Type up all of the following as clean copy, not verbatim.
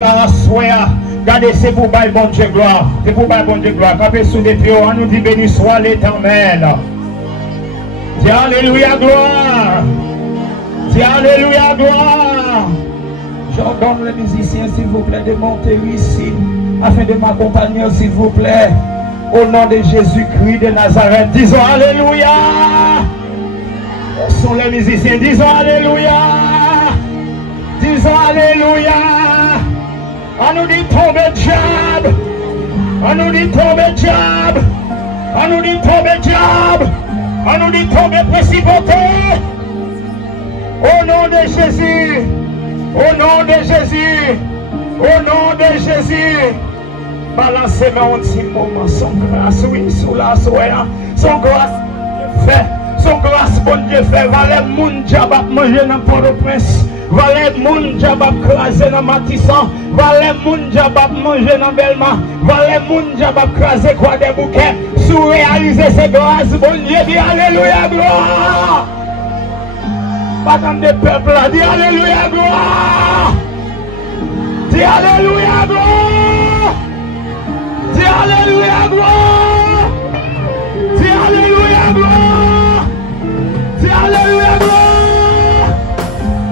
Regardez, c'est pour bail bon Dieu gloire. C'est pour bail bon Dieu gloire. Quand sous les pieds, on nous dit béni soit l'Éternel. Dis alléluia gloire. Dis alléluia gloire. J'ordonne les musiciens s'il vous plaît de monter ici afin de m'accompagner s'il vous plaît. Au nom de Jésus-Christ de Nazareth, disons alléluia. Où sont les musiciens? Disons alléluia. Disons alléluia. On nous dit tomber diable. On nous dit tomber diable. On nous dit tomber diable. On nous dit tomber principauté. Au nom de Jésus. Au nom de Jésus. Au nom de Jésus. Balancez-moi un petit moment. Son grâce, oui, sous la soya. Son grâce, fait. Son grâce, bon Dieu fait. Valait moun diable manger dans Port-au-Prince. Valait moun diable craser dans Matissan. Valait moun diable manger dans Belma. Valait moun diable craser quoi des bouquets. Sous réaliser ses grâces, bon Dieu dit alléluia gloire. Madame des peuples là, dit alléluia gloire. Dis alléluia gloire. Dis alléluia gloire. Dis alléluia gloire. Dis alléluia gloire.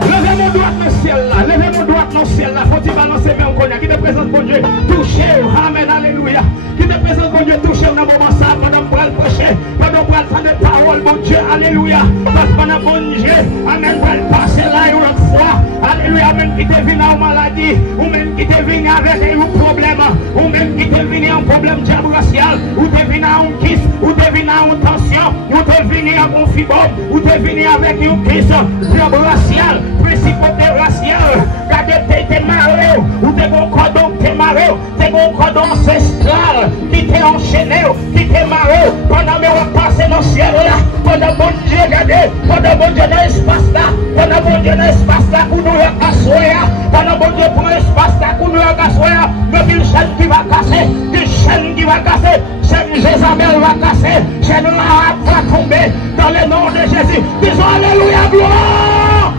Levez mon droit dans le ciel là. Levez mon droit dans le ciel là. Faut-il balancer mes cognac. Qui te présente bon Dieu. Touchez. Amen. Alléluia. Qui te présente bon Dieu. Touchez. On a moment ça. Pendant qu'on va le prêcher. Pendant qu'on va le faire des paroles. Bon Dieu. Alléluia. Parce qu'on a bon Dieu. Amen. On va le passer là une autre fois. Alléluia. Même qui te vient en maladie. Ou même qui te vient avec un problème. Ou même qui te vient en problème diable racial. Ou te vient en kiss. Ou te vient en tension. Ou te vient en fibrome. Ou te vient avec une kiss. Diable racial. Principauté raciale. Gardez tes marées. Ou tes bons cordons. Tes marées. Tes bons cordons ancestrales. Qui t'est enchaîné. Qui t'est maré. Pendant que on passe dans le ciel là. Pendant bon Dieu regardez. Pendant bon Dieu dans l'espace là. Pendant bon Dieu dans l'espace là. Pour nous assoyer. Pendant bon Dieu pour l'espace là. Pour nous assoyer. Mais une chaîne qui va casser. Une chaîne qui va casser. Chaîne Jézabel va casser. Chaîne Lahab va tomber. Dans le nom de Jésus. Disons alléluia gloire.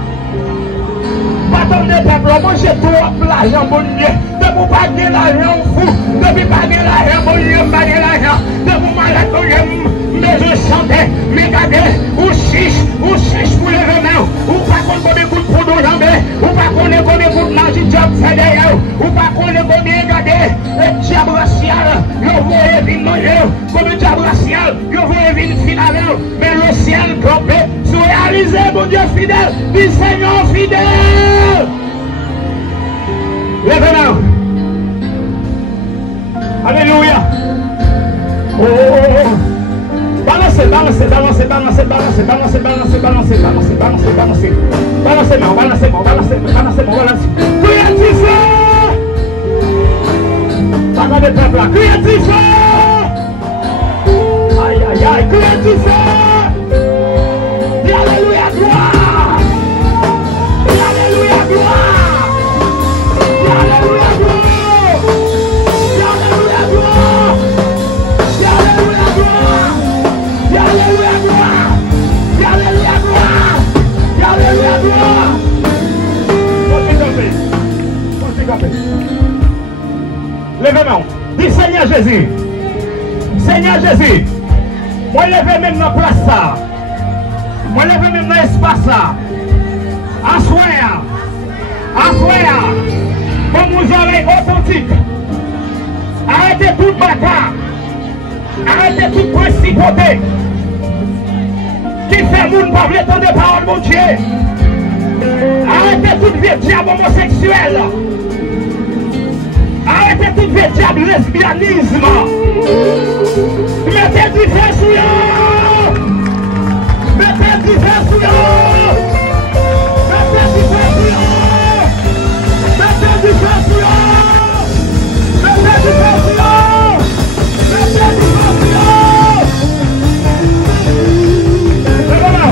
Pardon des peuples, moi j'ai trop l'argent, mon Dieu. De vous pas gagner l'argent, fou. De vous pas gagner l'argent, mon Dieu, pas gagner l'argent. De vous malade, mon Dieu, mais je sentais, mais regardez, ou chiche pour les remèdes. Ou pas qu'on connaît coup de poudre jambé. Ou pas qu'on est comme coup de magie, job fait derrière. Ou pas qu'on est comme regardez, le diable racial. Yo voyez venir manger, comme le diable racial. Yo voyez venir finale. Mais le ciel campé, sous réalisé, mon Dieu fidèle, du Seigneur fidèle. Lève-la. Alléluia. Oh, oh, oh. Balancez, balancez, balancez, balancez, balancez, balancez, balancez, balancez, balancez, balancez, balancez. Balancez-moi, balancez-moi, balancez-moi, balancez-moi, balancez. Criez du feu. Pardon des peuples là. Criez du feu. Aïe, aïe, aïe. Criez du feu. Dis alléluia, gloire. Dis alléluia, gloire. Dis alléluia, gloire. Dis alléluia, gloire. Dis alléluia, gloire. Dis alléluia, gloire. Dis alléluia, gloire. Dis alléluia, gloire. Continue camper. Levez-moi. Dis Seigneur Jésus. Seigneur Jésus. Moi levez même dans la place là. Moi levez même dans l'espace là. Assoya. Assoya. Comme vous aurez authentique. Arrêtez toute bataille. Arrêtez toute principauté. Qui fait moun pas vle temps de parole mon Dieu. Arrêtez toute vie diable homosexuel. Arrêtez toute vie diable lesbianisme. Mettez du feu sur eux. Mettez du feu sur eux. Mettez du feu sur eux. Mettez du feu sur eux. Mettez du feu sur eux. Mettez du feu sur eux. Levez-moi.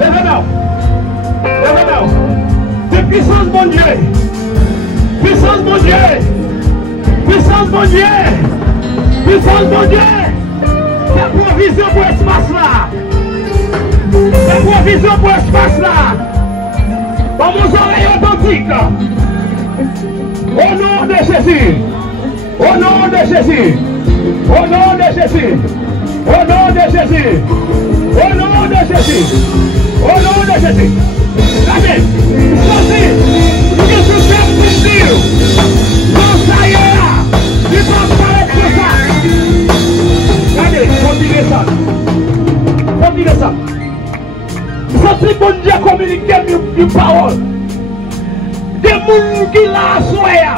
Levez-moi. Levez-moi. De puissance mon Dieu. Puissance mon Dieu. Puissance mon Dieu. Puissance mon Dieu. Fais provision pour l'espace là. Fais provision pour l'espace là. Dans vos oreilles authentiques. Au nom de Jésus. Au nom de Jésus. Au nom de Jésus. Au nom de Jésus. Au nom de Jésus. Au nom de Jésus. Amen. Sortez. Que je t'aime pour dire. Non, ça y est là. Il va paraître comme ça. Allez, continuez ça. Continuez ça. Sortez bon Dieu communiquer une parole. Des gens qui l'a soya.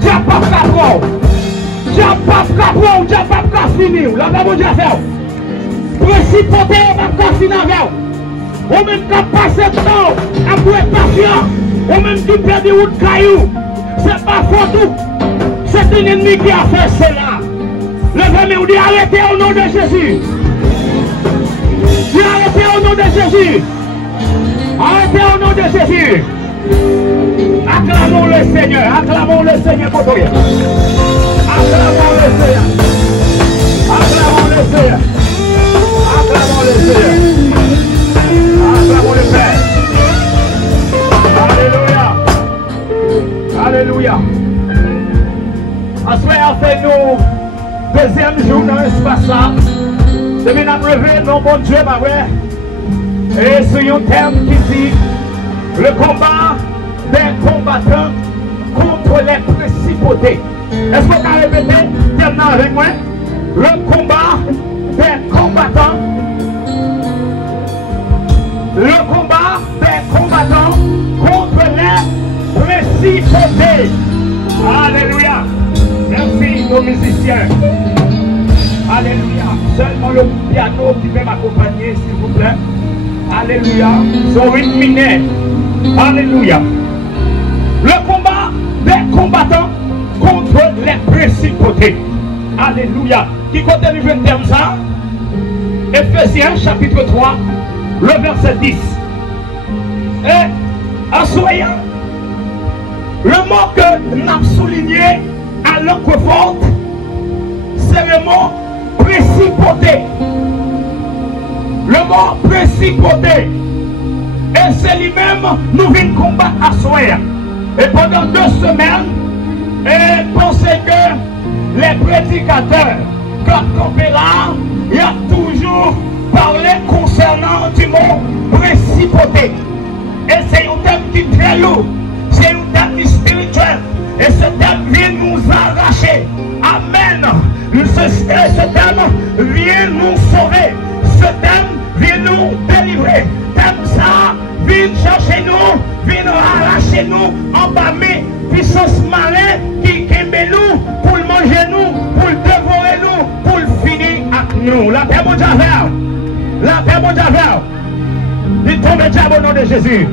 Tu n'as pas capable. Tu n'as pas capable. Tu n'as pas capable finir. La même chose à faire. Principauté, on va pas finir avec. Ou même qui passe le temps à être patient. Ou même qui perd des routes cailloux. C'est pas faux tout. C'est un ennemi qui a fait cela. Levez-moi ou dit arrêtez au nom de Jésus. Arrêtez au nom de Jésus. Arrêtez au nom de Jésus. Acclamons le Seigneur. Acclamons le Seigneur pour toi. Acclamons le Seigneur. Acclamons le Seigneur. Acclamons le Seigneur. Acclamons le Père. Alléluia. Alléluia. Ensuite, on fait nous deuxième jour dans l'espace là. Depuis notre réveil, non bon Dieu, ma vraie. Et sur un terme qui dit le combat des combattants contre les principautés. Est-ce qu'on peut répéter terme avec moi? Le combat des combattants. Le combat des combattants contre les principautés. Alléluia. Merci nos musiciens. Alléluia. Seulement le piano qui peut m'accompagner, s'il vous plaît. Alléluia. Son rythme mineur. Alléluia. Le combat des combattants contre les principautés. Alléluia. Qui continue le terme ça? Ephésiens chapitre 3, le verset 10. Et en soyant, le mot que nous avons souligné à l'encre forte, c'est le mot principauté. Le mot principauté. Et c'est lui-même nous venons combattre à soi. Et pendant 2 semaines, et pensez que les prédicateurs, quand on est là, il y a toujours parlé concernant du mot principauté. Et c'est un thème qui est très lourd. C'est un thème qui est spirituel. Et ce thème vient nous arracher. Amen. Ce thème vient nous sauver. Ce thème vient nous délivrer. Thème ça vient chercher nous, vient nous arracher nous, embâmer puissance malin qui aime nous, pour le manger nous, pour le dévorer nous, pour le finir avec nous. La paix mon Javel. La paix mon Javel. Il tombe au nom de Jésus.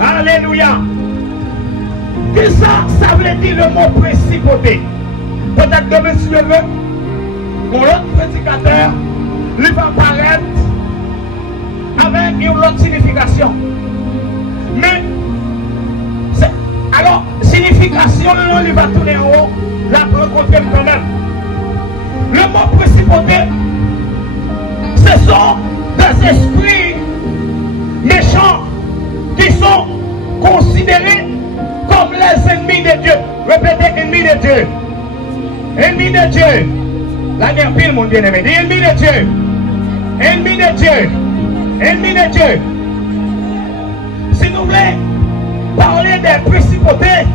Alléluia. Qu'est-ce que ça veut dire le mot principauté? Peut-être que monsieur mon autre prédicateur, il va apparaître avec une autre signification. Mais, alors, signification, il va tourner en haut, la rencontrer quand même. Le mot principauté, ce sont des esprits méchants qui sont considérés comme les ennemis de Dieu. Répétez, ennemis de Dieu. Ennemis de Dieu. La guerre pile, mon bien-aimé. Ennemis de Dieu. Ennemis de Dieu. Ennemis de Dieu. Si nous voulons parler des principautés,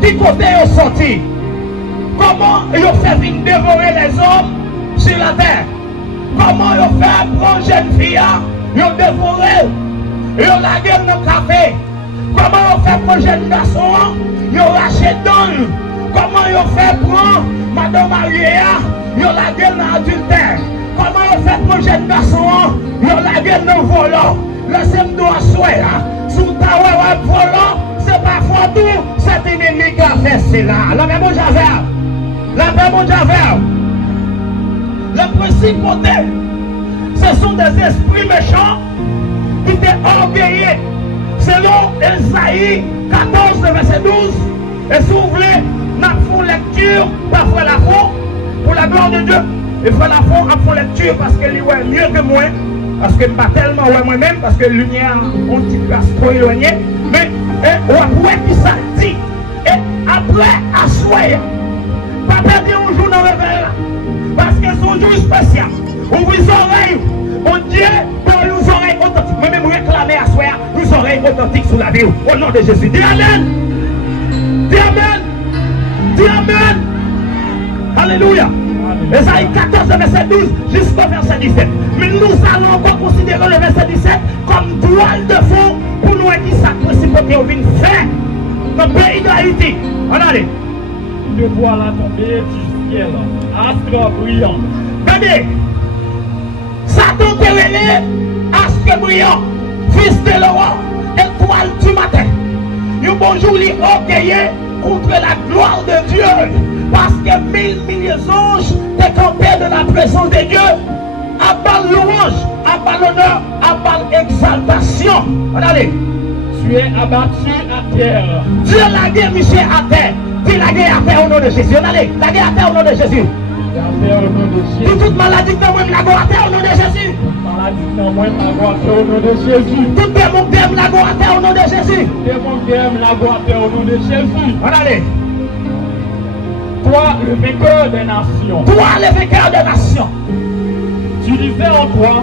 qui côté ils sont sortis? Comment ils ont fait venir dévorer les hommes sur la terre? Comment ils ont fait prendre jeune fille? Ils ont dévoré. Ils ont la gueule dans le café. Comment ils ont fait prendre jeune garçon? Ils ont lâché dans. Comment ils ont fait prendre Madame Maria? Ils ont la gueule dans l'adultère. Comment ils ont fait prendre jeune garçon? Ils ont la gueule dans le volant. Laissez-moi doigt souhait. Sous ta volant, c'est pas fort tout. C'est un ennemi qui a fait cela. La même Javel. La même Javel. Le principauté, ce sont des esprits méchants qui étaient orgueillés. Selon Esaïe 14, verset 12. Et si vous voulez, nous faisons lecture, parfois la fond, pour la gloire de Dieu. Et faire la fond, on fait lecture parce qu'elle est mieux que moi. Parce que je ne pas tellement moi-même, parce que la lumière, on dit grâce trop éloignée. Mais on va voyez. Pas perdre un jour dans le réveil. Parce que c'est un jour spécial. Ouvrez les oreilles. Mon Dieu, pour nos oreilles authentiques. Moi-même, je réclame à soi, nos oreilles authentiques sous la vie. Au nom de Jésus. Dis Amen. Dis Amen. Dis Amen. Alléluia. Esaïe 14, verset 12 jusqu'au verset 17. Mais nous allons encore considérer le verset 17 comme toile de fond pour nous qui sa principauté au vin fait dans le pays d'Haïti. Regardez. Je vois la tombée du ciel, astre brillant. Regardez. Satan te relé, astre brillant, fils de l'aurore, étoile du matin. Un bonjour, les orgueilleux contre la gloire de Dieu. Parce que mille milliers d'anges décampés de la présence de Dieu, à bas louange, à bas l'honneur, à bas exaltation. Regardez. Tu es abattu à terre. Dieu l'a guerre, monsieur, à terre. Dis la guerre à terre au nom de Jésus. Regardez, la guerre à terre au nom de Jésus. La terre au nom de Jésus. Toute maladie que moi, la guerre à terre au nom de Jésus. Toute maladie que moi, la guerre à terre au nom de Jésus. Tout démon qui aime la guerre à terre au nom de Jésus. Démon qui aime la guerre à terre au nom de Jésus. Regardez. Toi, le vainqueur des nations. Toi, le vainqueur des nations. Tu disais en toi,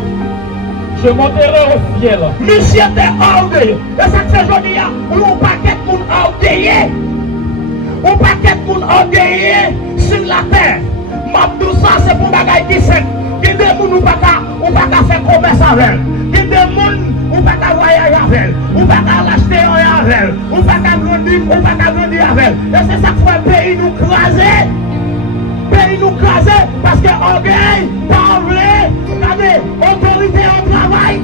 je monterai au ciel. Monsieur t'es orgueilleux. Et ça fait aujourd'hui, on pas qu'être mon orgueilleux. On pas qu'être mon orgueilleux sur la terre. Tout ça, c'est pour bagaille qui fait. Il y a des gens qui ne peuvent pas faire commerce avec elle. Il y a des gens qui ne peuvent pas voyager avec elle. On ne peut pas l'acheter avec elle. On ne peut pas grandir avec elle. Et c'est ça qui fait le pays nous craser. Pays nous craser parce que orgueil, pas vrai. Regardez, autorité au travail.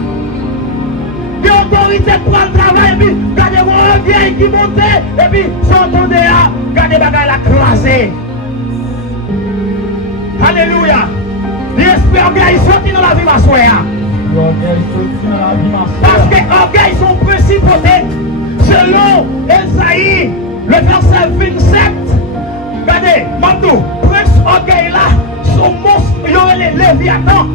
Des autorités pour le travail. Et puis, regardez, orgueil qui monte. Et puis, s'entendez là, regardez, bagaille la craser. Alléluia. L'esprit orgueil sorti dans la vie, ma soeur. Parce que orgueil sont principautés. Selon Esaïe, le verset 27. Regardez, Mandou, prince orgueil là, son monstre, il y aurait les léviathans,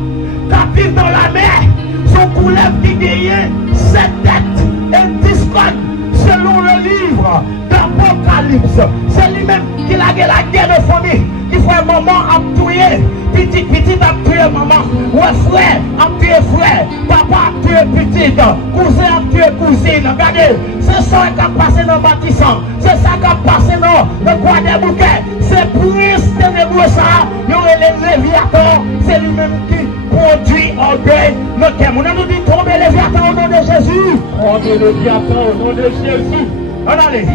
qui vivent dans la mer, son coulève qui gagne 7 têtes et 10 côtes. Selon le livre d'Apocalypse, c'est lui-même qui a la guerre de famille, qui fait maman à tuer, petit à tuer maman, ouais frère à tuer frère, papa à tuer petite, cousin à tuer cousine. Regardez, c'est ça qui a passé dans le bâtissant, c'est ça qui a passé dans le coin des bouquets, c'est prince ténébreux ça, il y aurait les léviathans, c'est lui-même qui produit orgueil. On a nous dit tomber les léviathans au nom de Jésus. Tomber les léviathans au nom de Jésus. Regardez.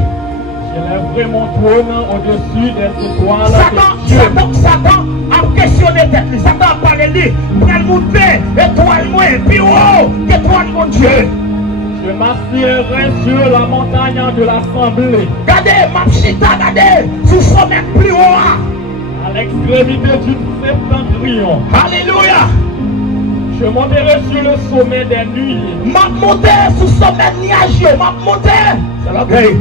J'élèverai mon trône au-dessus des étoiles. Satan a questionné tête. Satan a parlé de lui. Prends monter, étoile moi, puis haut, étoile mon Dieu. Je m'assiérai sur la montagne de l'assemblée. Regardez, ma chita, regardez, sous sommet plus haut. À l'extrémité du septentrion. Alléluia. Je monterai sur le sommet des nuits. M'a monté sous sommet nuageux, m'a monté. C'est l'orgueil.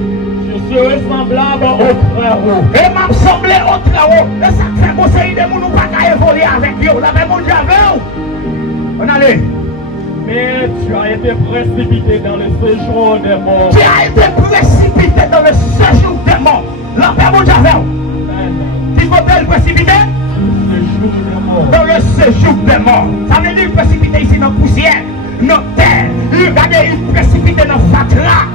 Je serai semblable au Très-Haut. Et m'a semblé au Très-Haut. Et ça fait conseiller de nous pas qu'à évoluer avec Dieu. La même Dieu avec vous. On allait. Mais tu as été précipité dans le séjour des morts. Tu as été précipité dans le séjour des morts. La paix mon Dieu avec vous. Qui peut-elle précipiter? Dans le séjour des morts. Ça veut dire précipité ici dans la poussière, dans la terre. Regardez, il précipité dans le fatras.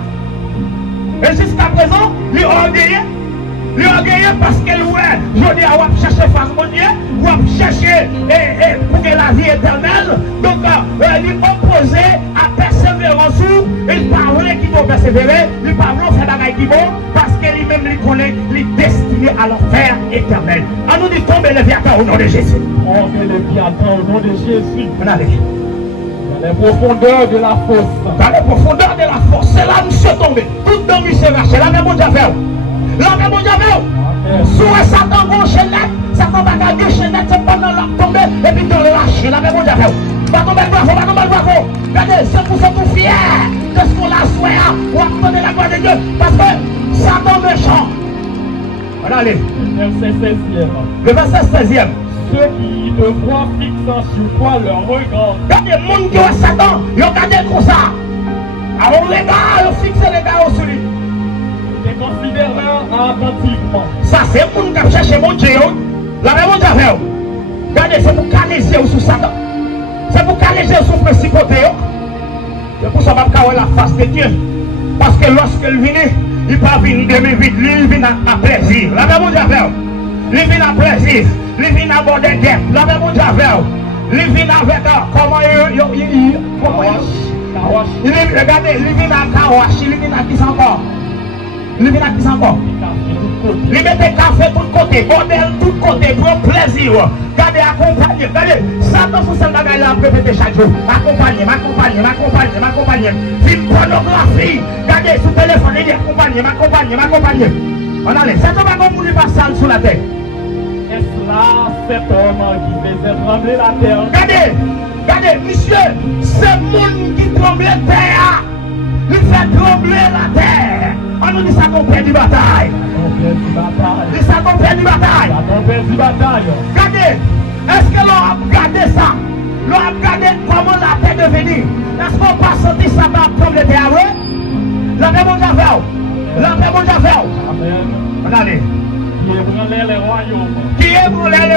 Et jusqu'à présent, il est orgueilleux. Il est orgueilleux parce que je dis à chercher face mon Dieu, ou à chercher pour que la vie éternelle. Donc, il est opposé à persévérance. Il parle qu'il doit persévérer, il parle de faire des qui vont, parce que lui-même il connaît, il est destiné à l'enfer éternel. À nous dit tomber le Léviathan au nom de Jésus. Tomber le Léviathan au nom de Jésus. Allez. Dans les profondeurs de la fosse. Dans les profondeurs de la fosse, c'est là où monsieur tombé. Tout dans lui s'est marché. La même Dieu fait. La même Dieu fait. Sous Satan bon chaînette, Satan va garder chaînette, c'est pendant la tomber et puis de lâcher. La même Dieu fait. Va tomber le bravo, va tomber le bravo. Regardez, c'est pour ça tout fier. Qu'est-ce qu'on l'a souhaité? On va donner la gloire de Dieu. Parce que Satan méchant. Voilà, allez. Verset 16e. Le verset 16e. Ceux qui te voient fixant sur toi leur regard. Regardez, le monde qui a Satan, ils regardent comme ça. Alors les gars, ils fixent les gars au soleil. Ils considèrent attentivement. Ça c'est pour nous chercher mon Dieu. La même chose avec vous. Regardez, c'est pour caliser sous Satan. C'est pour caliser sous le principauté. C'est pour ça que je vais la face de Dieu. Parce que lorsqu'il vient, il ne peut pas venir demi-vite. Il vient à plaisir. La même chose avec vous. Il vient à plaisir. Il vient à aborder guerre. La même chose avec vous. Il vient avec comment regardez, il vient à Kawash. Il vient à qui encore? Il vient à qui encore? Il met des cafés de tout côté, bordel de tout côté, pour plaisir. Regardez, accompagnez. Regardez, Satan sous cette bagaille-là a répété chaque jour. Accompagnez. Film pornographie. Regardez, sous téléphone, il dit accompagnez. On allait. C'est un bagon pour lui passer sale sous la tête. Est-ce là cet homme qui faisait trembler la terre? Regardez, monsieur, c'est le monde qui tremble la terre. Il fait trembler la terre. On nous dit ça qu'on perd du bataille. Dit ça qu'on perd du bataille. Regardez, est-ce que l'on a regardé ça? L'on a regardé comment la terre est devenue. Est-ce qu'on pas senti ça va trembler la terre? La paix mon Javel. Amen. On allait. Qui ébranlait les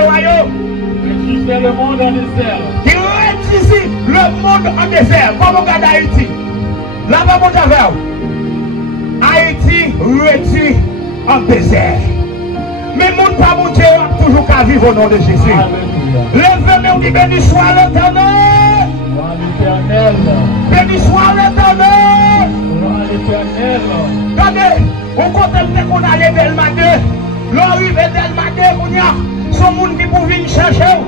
royaumes. Qui réduisait le monde en désert. Qui réduisit le monde en désert. Comme on regarde Haïti. La paix mon Javel. Haïti réduit en désert. Mais mon pas mon Dieu a toujours qu'à vivre au nom de Jésus. Levez-nous qui béni soit l'Éternel. Béni soit l'Éternel. Regardez, on compte qu'on a levé le matin. L'arrivée de matin, son monde qui pour venir chercher.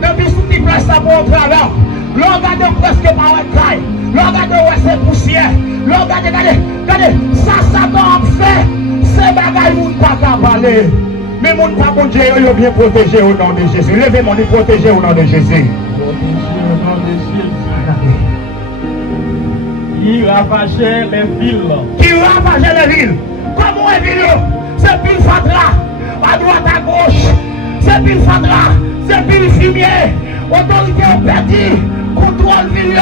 Depuis sous les places là pour travers. Regardez presque par un caille. Regardez où c'est poussière. Regardez, ça Satan fait. C'est bagaille moun pas qu'à parler. Mais moun pas bon Dieu, il est bien protégé au nom de Jésus. Levez mon protégé au nom de Jésus. Qui ravageait les villes. Comment est ville? C'est pile fatra. À droite, à gauche. C'est pile fatra. C'est pile fumier. Autorité au perdu. Contrôle ville.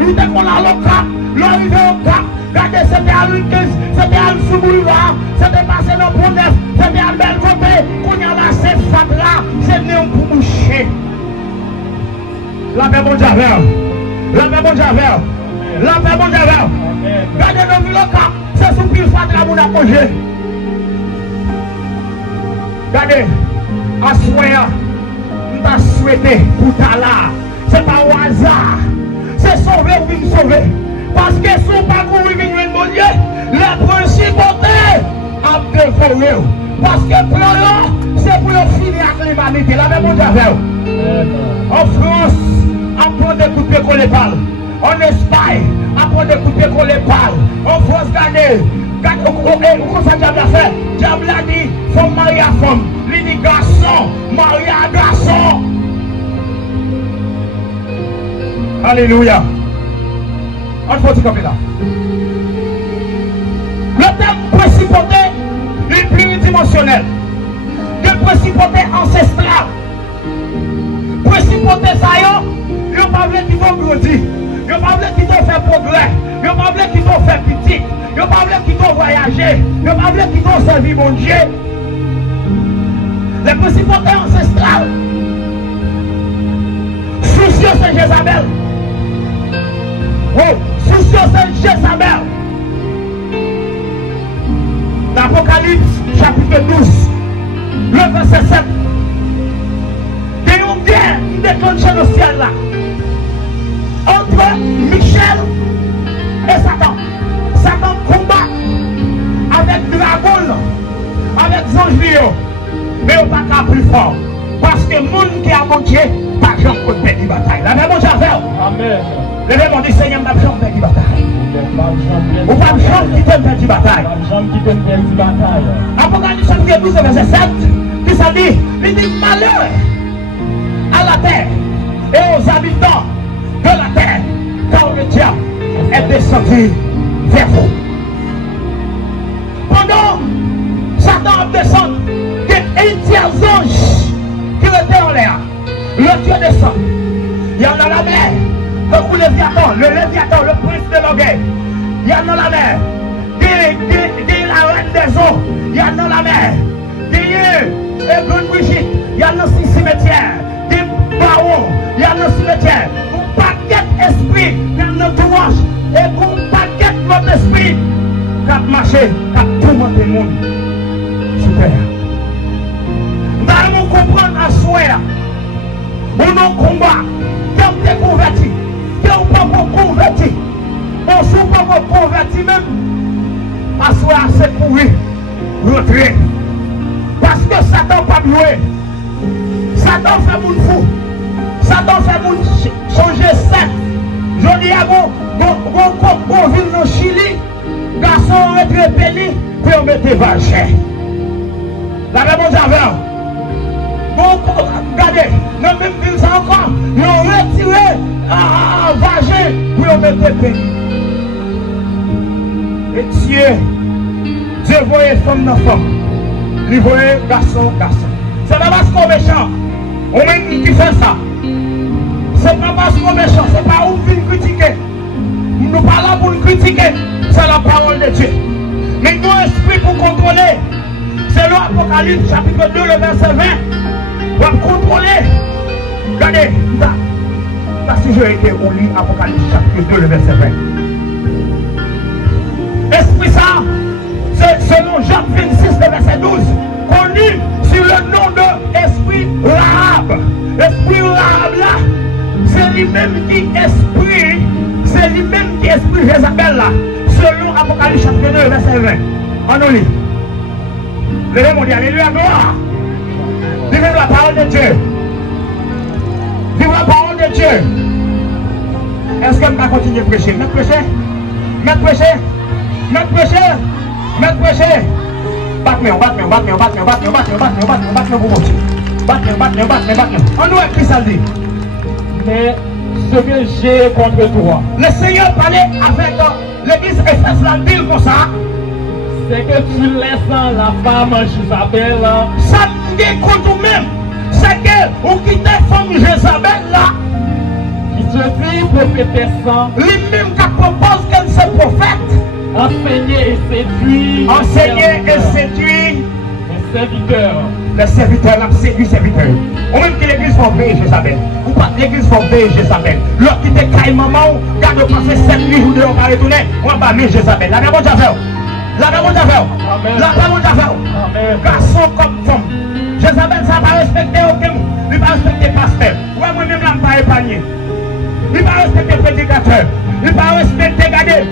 Il était qu'on a le cap. L'arrivée au cap. Regardez, c'était à l'U15. C'était à l'U-Boulevard. C'était passé dans le Pont-Neuf. C'était à bel côté. Qu'on y a là, c'est fatra. C'est néon pour boucher. La paix mon Javel. Regardez nos villes au cap. C'est sous pile fatra pour la manger. Regardez, à soin, nous t'as souhaité pour ta là. C'est pas au hasard. C'est sauver ou bien sauver. Parce que son parcours est venu de mon Dieu, les principautés a dévoré. Parce que le plan, c'est pour le finir avec l'humanité. La même chose avec en France, on prend des coups de pied qu'on les parle. En Espagne, on prend des coups de pied qu'on les parle. En France, regardez. Comment ça diable a fait? Diable a dit, femme marie à femme. Il dit garçon, marie à garçon. Alléluia. On faut dire comme là. Le terme principauté est pluridimensionnel. De principauté ancestrale. Principauté ça y a pas voulu qu'ils vont grandir. Il n'y a pas voulu qu'ils vont faire progrès. Il n'y a pas voulu qu'ils vont faire petit. Il n'y a pas voulu qu'ils vont voyager. Il n'y a pas voulu qu'ils vont servir mon Dieu. Les principautés ancestrales. Soucieux c'est Jézabel. Oh, soucieux c'est Jézabel. L'Apocalypse chapitre 12, le verset 7. Il y a une guerre qui déclenche dans le ciel là. Entre Michel et Satan. Satan combat avec dragon, avec Zange. Mais on ne pas plus fort. Parce que le monde qui a monté, pas de gens qui ont fait la bataille. La même chose à faire. Amen. Le même dit Seigneur, n'a pas fait la bataille. Ou pas de gens qui t'aiment faire la bataille. Apocalypse chapitre 12, verset 7, qui ça dit, il dit malheur à la terre et aux habitants de la terre, car le diable est descendu vers vous. Pendant Satan descend, il y a un tiers ange qui était en l'air. Le Dieu descend. Il y en a la mer, comme le Léviathan, le prince de l'orgueil. Il y en a la mer. Il y a la reine des eaux. Il y en a la mer. Il y a voyez Grande Brigitte, il y a dans le cimetière, des barons, il y a dans le cimetière, un paquet d'esprit dans notre entourage, et un paquet de notre esprit qui a marché, qui a tourmenté le monde. Super. Nous allons comprendre à soi, pour nos combats, qui ont converti, qui n'ont pas converti, on ne sont pas converti même, à soi, c'est pour lui, rentrer. Parce que Satan pas joué. Satan fait moun fou. Satan fait moun changer set. Je dis à mon ville dans Chili, garçon rentre péni, pour mettre vache. La même chose. Donc, regardez, dans la même ville, ça encore, ils ont retiré vache pour mettre péni. Et Dieu voyait femme dans femme. Il voyait garçon. C'est pas parce qu'on est méchant. On même qui fait ça. C'est pas parce qu'on est méchant. C'est pas où nous critiquer. Nous ne parlons pas pour nous critiquer. C'est la parole de Dieu. Mais nous, esprit pour contrôler. C'est l'Apocalypse chapitre 2, le verset 20. Pour contrôler. Regardez. Là, si je été au lit, Apocalypse chapitre 2, le verset 20. Esprit ça. Selon Jean 26, le verset 12, connu sur le nom de Esprit Rahab. Esprit Rahab là, c'est lui-même qui esprit, c'est lui-même qui esprit Jézabel là, selon Apocalypse chapitre 2, verset 20. On nous lit. Levez mon Dieu, alléluia, gloire. Vivez la parole de Dieu. Vivez la parole de Dieu. Est-ce que je vais continuer à prêcher? Mais prêcher? Batte-moi on doit écrire ça dit. Mais ce que j'ai contre toi, le Seigneur parlait avec l'église Éphèse, la ville comme ça. C'est que tu laisses la femme Jézabel. Ça me dit contre même. C'est que vous quittez la femme Jézabel là. Qui te dit prophétesse. Lui-même qui propose qu'elle soit prophète. Enseigner et séduire. Enseigner et séduire. Les serviteurs. Les serviteurs, là, séduit serviteurs. Ou même que l'église va veiller Jézabel. Ou pas l'église va veiller Jézabel. L'autre qui était caille maman, garde passer 7 nuits ou 2 on va retourner, on va mettre Jézabel. La même chose à faire. La même chose à faire. La même chose à faire. Garçon comme femme. Jézabel, ça va respecter aucun. Il va respecter pasteur. Ouais, moi-même, là, je ne vais pas épargner. Il va respecter prédicateur. Il va respecter, regardez,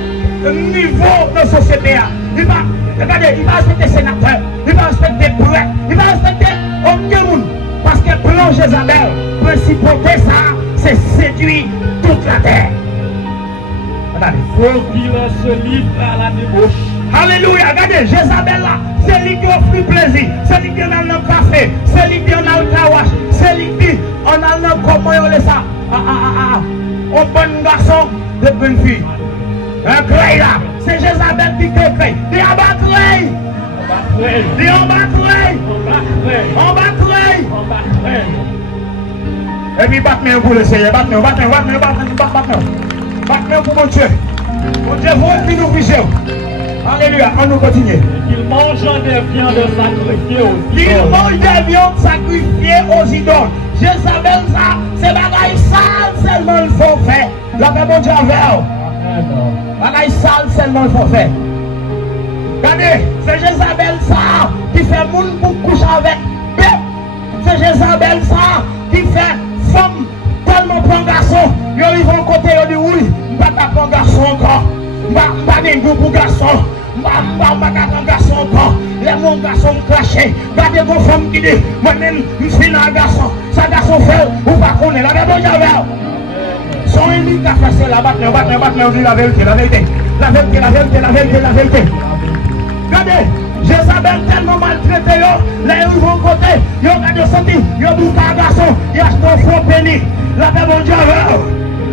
niveau de la société. Il va, regardez, il va respecter sénateur. Il va respecter prêtre. Il va respecter aucun monde. Parce que blanc Jézabel, principauté, ça, c'est séduire toute la terre. Regardez. Faut qu'il se livre à la débauche. Alléluia, regardez, Jézabel là, c'est lui qui offre plaisir, c'est lui qui en a le café, c'est lui qui en a le kawash, c'est lui qui en a le comment on le ça. Un bon garçon, de bonne fille. Un clé là, c'est Jézabel qui crée. Il y a un bas clé. Il y a un bas clé. En bas clé. Et puis battement pour le Seigneur, battement pour mon Dieu. Mon Dieu, vous qui nous visez. Alléluia, on nous continue. Il mange des viandes sacrifiées aux idoles. Il mange des viandes sacrifiées aux idoles. Jézabel, ça, c'est bagaille sale seulement il faut faire. La paix mon Dieu avec. Bagaille sale seulement il faut faire. Regardez, c'est Jézabel ça qui fait monde pour coucher avec. C'est Jézabel ça qui fait femme tellement pour un garçon. Ils vont côté, ils disent oui, je ne vais pas prendre un garçon encore. Je ne vais pas un groupe pour garçon. Je ne vais pas un garçon encore. Les mon garçon craché. Regardez vos femmes qui disent, moi-même, je suis un garçon. Ça garçon fait, ou pas qu'on est là. Mais bon, j'avais. Son ennemi qui a fait c'est la battre, on dit la vérité. Regardez, Jézabel tellement maltraité, là ils vont côté, ils ont gardé sorti, ils ont bouffé un garçon, ils ont acheté un faux pénis. La paix mon Dieu,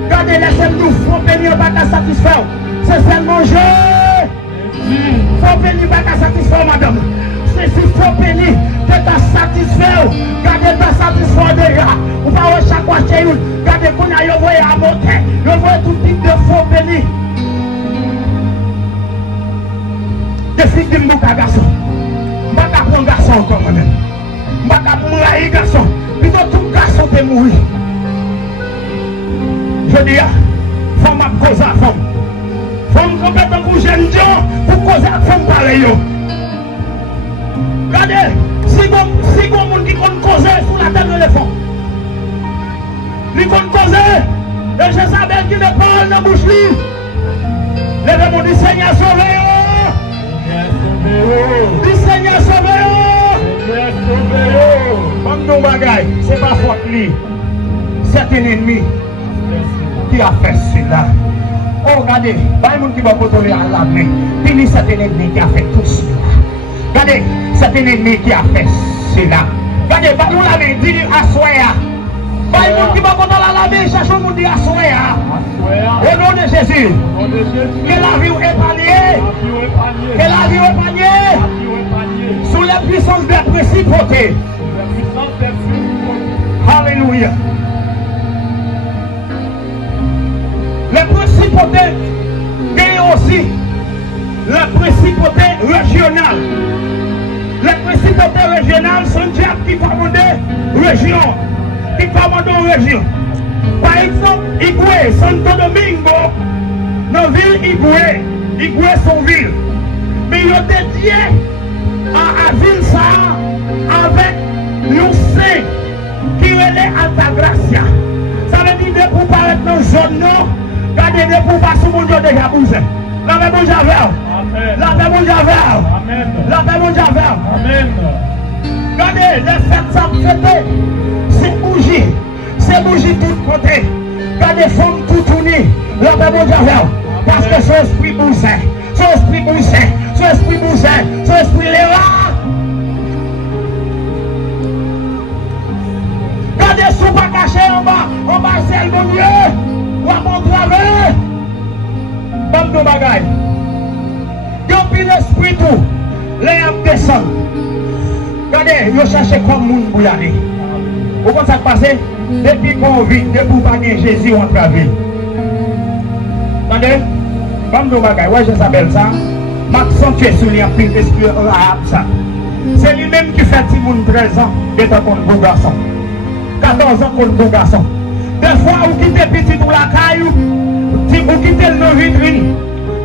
regardez, laissez-nous, faux pénis, on va pas satisfaire. C'est seulement jeu. Faux pénis, pas qu'à satisfaire, madame. C'est si faux pénis, que t'as satisfait. Regardez, t'as satisfait déjà. Ou pas chaque fois chez nous, regardez qu'on a envoyé à monter, ils ont tout type de faux pénis. Des filles de mon garçon. Je ne vais pas prendre un garçon encore, moi-même. Je ne vais pas mourir, garçon. Plutôt tout garçon est mort. Je dis, il faut que je cause à la femme. Il faut que je mette un coup de jeune pour causer à la femme pareil. Regardez, si vous avez des gens qui cause sur la tête de l'éléphant, ils cause, et Jézabel qui ne parle dans la bouche. Levez-moi du Seigneur sauvez-vous. Du Seigneur sauvez-vous. Comme nous bagaille, c'est pas faute lui. C'est un ennemi qui a fait cela. Oh, regardez, pas un monde qui va contrôler à la main. Puis c'est un ennemi qui a fait tout cela. Regardez, c'est un ennemi qui a fait cela. Regardez, pas nous la main, dis à soya. Pas un monde qui va contrôler à la main, cherche un monde qui a soya. Au nom de Jésus. Que la vie est épargnée. Que la vie est épargnée. Sous la puissance des principautés. Alléluia. Les principautés gagnent aussi les principautés régionales. Les principautés régionales sont diables qui commandent région. Qui commandent région. Par exemple, Igwe, Santo Domingo, dans la ville Igwe son ville. Mais il est dédié à ville ça avec le saint qui relève Altagracia. Ça veut dire que pour paraître dans la zone non, regardez pour passer mon Dieu déjà bousé. La paix mon Javel. La paix mon Javel. La paix mon Javel. Amen. Regardez, les fêtes ça fêter, c'est bougie. C'est bougie tout côté. Regardez, femmes tout tournées. La paix mon Javel. Parce que son esprit bousé. Son esprit bousé. Son esprit bousé. Son esprit léra. Regardez, sous pas caché en bas c'est le bon Dieu. Ou à mon travail. Bam de bagaille. Depuis l'esprit tout, les âmes descendent. Regardez, ils cherchent comme monde pour y aller. Vous comprenez ça qui passe? Depuis qu'on vit, depuis qu'on pas Jésus en travail. Attendez? Bam de bagaille. Ouais, Jézabel ça. M'accentuer sur les empires d'esprit arabe ça. C'est lui-même qui fait petit monde 13 ans, d'être un bon garçon. 14 ans contre bon garçon. Des fois, vous quittez petit pour la caille, vous quittez le vitrine,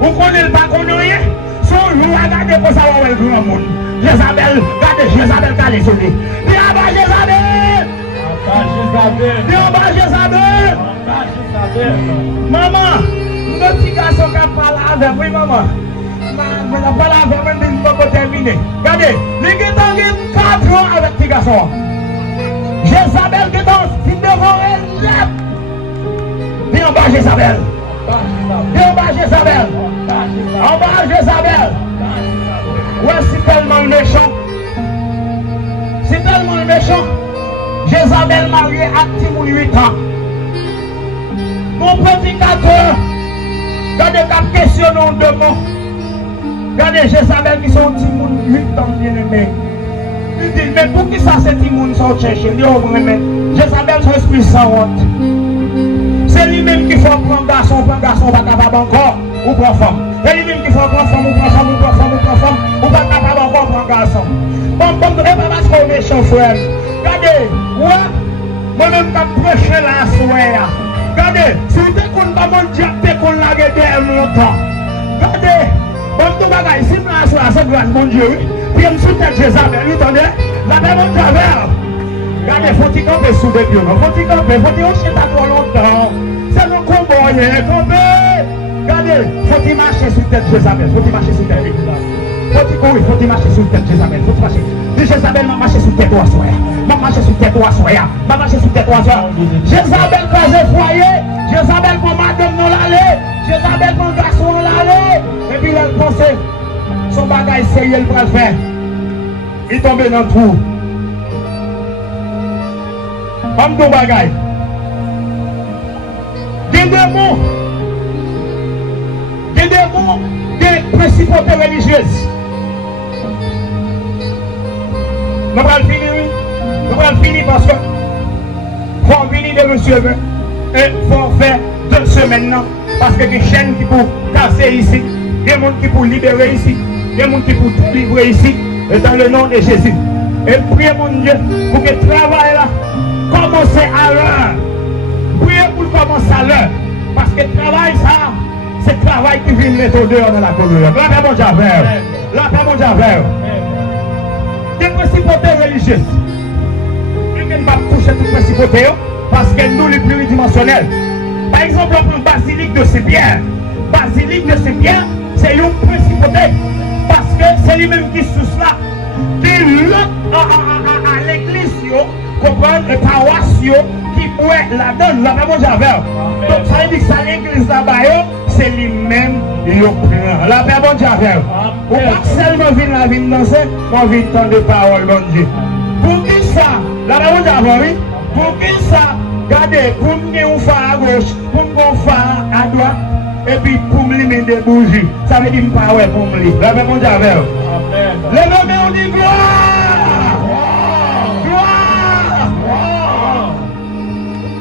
vous connaissez pas qu'on rien. Son jour, regardez pour ça, vous le grand monde. Jézabel, regardez Jézabel qui a les souliers. Viens en bas, Jézabel! Viens en bas, Jézabel! Maman, le petit garçon qui a parlé avec moi, maman. Je n'ai pas la verre, je ne peux pas terminer. Regardez, les gens ont 4 ans avec le petit garçon. Jézabel qui est devant elle. Viens en bas, Jézabel. Viens en bas, Jézabel. En bas, Jézabel. Ouais, c'est tellement méchant. C'est tellement méchant. Jézabel mariée à Timoun 8 ans. Mon prédicateur, regardez qu'à questionner de mots. Regardez Jézabel qui sont Timoun 8 ans bien aimé. Il dit, mais pour qui ça c'est Timoun sont chercher? Jézabel son esprit sans honte. C'est lui-même qui faut prendre garçon, pas capable encore, ou prendre femme. C'est lui-même qui faut prendre femme, ou prendre femme, ou prendre femme, ou prendre femme, ou pas capable encore prendre garçon. Bon, et pas parce qu'on est méchant, frère. Regardez, moi-même qui prêche la soirée. Regardez, si vous êtes qu'on va mon diable, qu'on l'a gardé longtemps. Regardez, bon, tout bagaille, si vous la soirée, c'est grâce, mon Dieu, puis je me suis tête Jézabel, vous entendez? La même en travers. Regardez, faut-il camper sous des pions, faut-il camper, faut-il hocher ta trop longtemps. C'est mon combat, camper. Regardez, faut-il marcher sous tête Jézabel, faut-il marcher sous tête Jézabel. Faut-il courir, faut-il marcher sous tête Jézabel, faut-il marcher. Dis Jézabel m'a marché sous tête au soir. M'a marché sous tête au soir. M'a marché sous tête au soir. Jézabel casé foyer. Jézabel pour madame non l'allée. Jézabel pour garçon l'allée. Et puis elle pensait, son bagage c'est elle pour le faire. Il tombait dans le trou. Comme ton bagage. Des démons. Des démons des principautés religieuses. Nous allons finir, oui. Nous allons finir parce que il faut venir de monsieur et il faut faire 2 semaines maintenant. Parce que des chaînes qui pour casser ici, des gens qui pour libérer ici, des gens qui pour tout livrer ici, et dans le nom de Jésus. Et priez mon Dieu pour que le travail là commence à l'heure. Priez pour commencer à l'heure. Parce que le travail ça, c'est le travail qui vient mettre dehors dans la colère. La paix mon Javel. La paix mon Javel. Des principautés religieuses. Nous ne pouvons pas toucher toutes les principautés parce que nous les pluridimensionnels. Par exemple, on prend Basilique de Saint-Pierre. Basilique de Saint-Pierre, c'est une principauté. Parce que c'est lui-même qui sous cela. Qui l'autre à l'église, comprendre, et paroisse, qui pourrait la donne, la même Javel. Donc ça veut dire que ça l'église là-bas, c'est lui-même qui prend. La paix bon Javel. Ou pas seulement venir la vie danser, on vient entendre des paroles, bon Dieu. Pour qui ça? La paix bon Javel, oui. Pour qui ça? Regardez, pour nous faire à gauche, pour nous faire à droite, et puis pour me mettre des bougies. Ça veut dire que je ne pour me lire. La paix bon Javel. Les nommés on dit gloire! Gloire!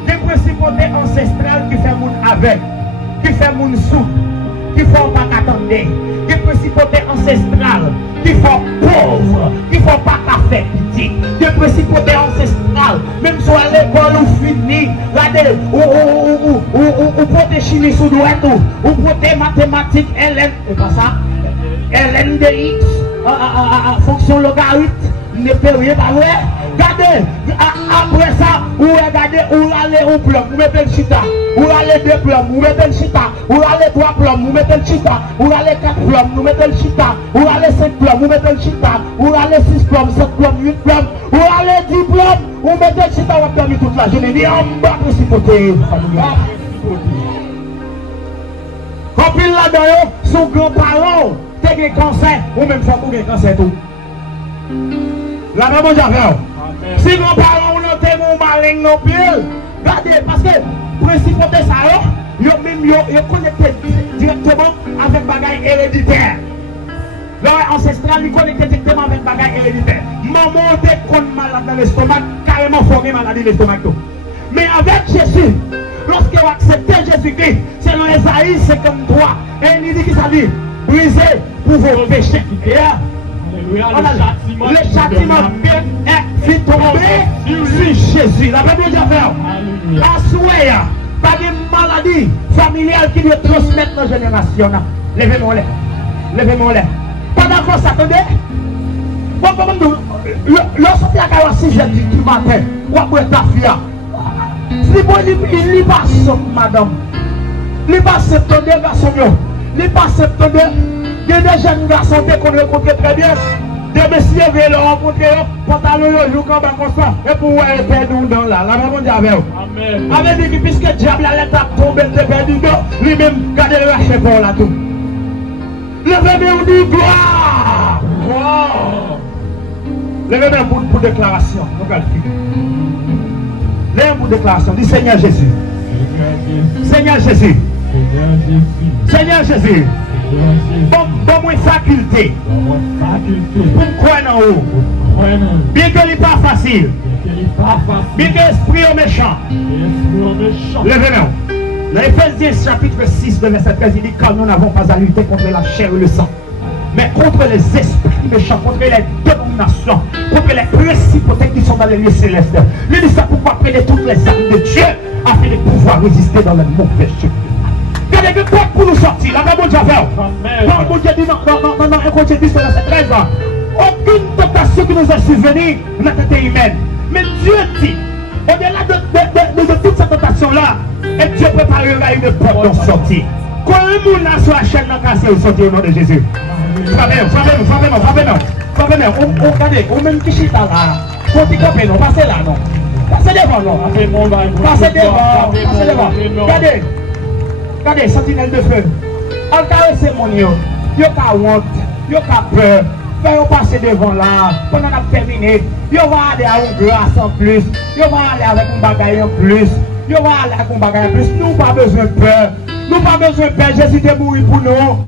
Des principautés ancestrales qui font monde avec, qui font monde sous, qui font pas attendre. Des principautés ancestrales qui font pauvres, qui font pas café petit. Des principautés ancestrales, même si à l'école ou fini, regardez, ou proté chimie sous droite, ou proté mathématiques, LN, c'est pas ça? LN de X. Fonction logarithme, ne peut rien pas vrai. Regardez, après ça, vous regardez, vous allez au plomb, vous mettez le chita, vous allez 2 plombs, vous mettez le chita, vous allez 3 plombs, vous mettez le chita, vous allez 4 plombs, vous mettez le chita, vous allez 5 plombs, vous mettez le chita, vous allez 6 plombs, 7 plombs, 8 plombs, vous allez 10 plombs, vous mettez le chita, vous avez toute la journée, en bas principauté. Compris là-dedans, son grand-parent, des conseils, ou même faut des conseils tout. La même Javel. Si nos parents ont noté mon malin non plus, regardez, parce que principauté ça, ils connecté directement avec bagaille héréditaire. Leur ancestral, ils connecté directement avec bagaille héréditaire. Maman était con malade dans l'estomac, carrément formé maladie de l'estomac. Mais avec Jésus, lorsque vous acceptez Jésus-Christ, c'est dans Esaïe 53, et il dit qu'il s'agit briser pour vos péchés. Le châtiment est fait tomber sur Jésus. La Bible dit à faire. Assoya, pas de maladie familiale qui doit transmettre nos générations. Levez-moi les. Levez-moi les. Pas d'accord, ça attendez. Bon, comment nous, lorsque il y a 46 jeudi du matin, ou après ta fille, si bon, il n'y passe, madame. Il passe septembre, garçon. Il passe septembre. Il y a des jeunes garçons qu'on rencontre très bien. Des messieurs veulent le rencontrer, pantalon, joue comme ça, et pour voir perdu dans là. La même Javel. Amen. Avec dit que puisque le diable a l'état tombé, il est perdu dans lui-même, gardez le rachet pour là tout. Levez-moi, on dit gloire. Gloire. Levez-moi pour déclaration. Levez-moi pour déclaration. Dis Seigneur Jésus. Seigneur Jésus. Seigneur Jésus. Donne-moi faculté pour me croire en haut. Bien que ce n'est pas facile, bien que l'esprit est méchant. Levez-nous. Dans Éphésiens chapitre 6, verset 13, il dit car nous n'avons pas à lutter contre la chair et le sang, mais contre les esprits méchants, contre les dominations, contre les principautés qui sont dans les lieux célestes. Il dit ça pourquoi prenez toutes les armes de Dieu afin de pouvoir résister dans le mauvais jeu. Regardez que quoi pour nous sortir, la même Javel. Dans le Dieu dit non, 1 Corinthiens 10, verset 13, aucune tentation qui nous est survenue n'a été humaine. Mais Dieu dit, au-delà de toute cette tentation-là, et Dieu préparera une porte de sortie. Quand le monde a sur la chaîne, n'a cassé au sortir au nom de Jésus. Frappez-nous. Regardez, au même qui chita là, faut y couper, non, passez là, non. Passez devant, non. Passez devant. Regardez, sentinelle de feu. En caresse mon yo. Yo ka honte, yo ka peur. Fais-vous passer devant là. Pendant qu'on a terminé, yo va aller à une grâce en plus. Yo va aller avec un bagage en plus. Yo va aller avec un bagage en plus. Nous pas besoin de peur. Nous pas besoin de peur. Jésus est mort pour nous.